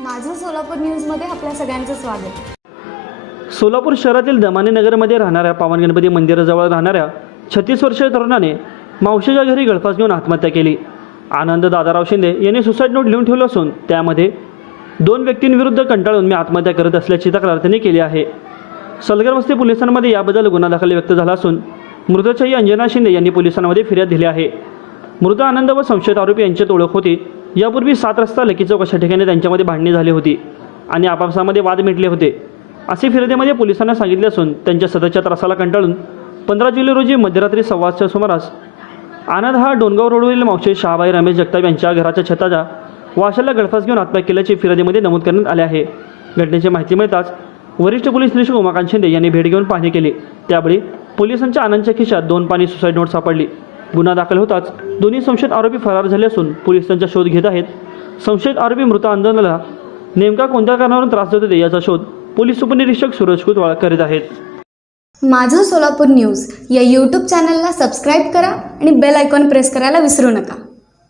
माझं सोलापूर न्यूजमध्ये आपल्या सगळ्यांचं स्वागत. सोलापूर शहरातील दमाने नगरमध्ये राहणाऱ्या पावन गणपती मंदिराजवळ राहणाऱ्या छत्तीस वर्षीय तरुणाने मावशीच्या घरी गळफास घेऊन आत्महत्या केली. आनंद दादाराव शिंदे यांनी सुसाईड नोट लिहून ठेवलं असून त्यामध्ये दोन व्यक्तींविरुद्ध कंटाळून मी आत्महत्या करत असल्याची तक्रार त्यांनी केली आहे. सलगर वस्ती पोलिसांमध्ये याबद्दल गुन्हा दाखल व्यक्त झाला असून मृतशाही अंजना शिंदे यांनी पोलिसांमध्ये फिर्याद दिली आहे. मृत आनंद व संशयित आरोपी यांच्यात ओळख होती. यापूर्वी सात रस्ता लकी चौक अशा ठिकाणी त्यांच्यामध्ये भांडणी झाली होती आणि आपापसामध्ये वाद मिटले होते. असे फिर्यादीमध्ये पोलिसांना सांगितले असून त्यांच्या सदस्या त्रासाला कंटाळून पंधरा जुलै रोजी मध्यरात्री सव्वाच्या सुमारास आनंद हा डोनगाव रोडवरील मावशी शहाबाई रमेश जगताप यांच्या घराच्या छताच्या वाशाला गळफास घेऊन आत्महत्या केल्याचे फिर्यादीमध्ये नमूद करण्यात आले आहे. घटनेची माहिती मिळताच वरिष्ठ पोलीस निरीक्षक उमाकांत शिंदे यांनी भेट घेऊन पाहणी केली. त्यावेळी पोलिसांच्या आनंदच्या खिशात दोन पाणी सुसाईड नोट सापडली. गुन्हा दाखल होताच दोन्ही संशयित आरोपी फरार झाले असून पोलीस त्यांचा शोध घेत आहेत. संशयित आरोपी मृत आंदोलनाला नेमका कोणत्या कारणावरून त्रास देत होते याचा शोध पोलीस उपनिरीक्षक सूरज कुतवाळ करीत आहेत. माझं सोलापूर न्यूज या यूट्यूब चॅनलला सबस्क्राईब करा आणि बेल आयकॉन प्रेस करायला विसरू नका.